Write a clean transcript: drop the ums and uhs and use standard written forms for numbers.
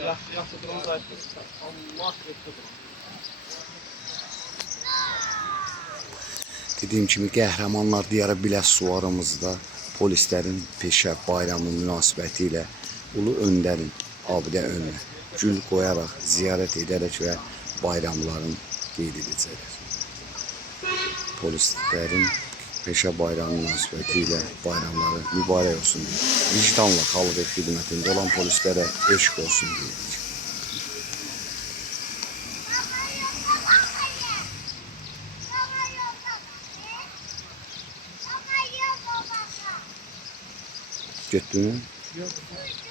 Yaxşı durum zayıfdır. Allah rektor. Dediyim kimi qəhrəmanlar diyarı Biləs suvarımızda polislərin peşə bayramı münasibəti ilə Ulu Öndərin abidə önünə gül qoyaraq, ziyarət edərək və bayramların qeyd edəcəklər. Polislərin peşə bayramı münasibəti ilə bayramları mübarək olsun deyirik. Vicdanla xalq xidmətində olan polislərə eşq olsun deyirik. Getdin mi? Yok.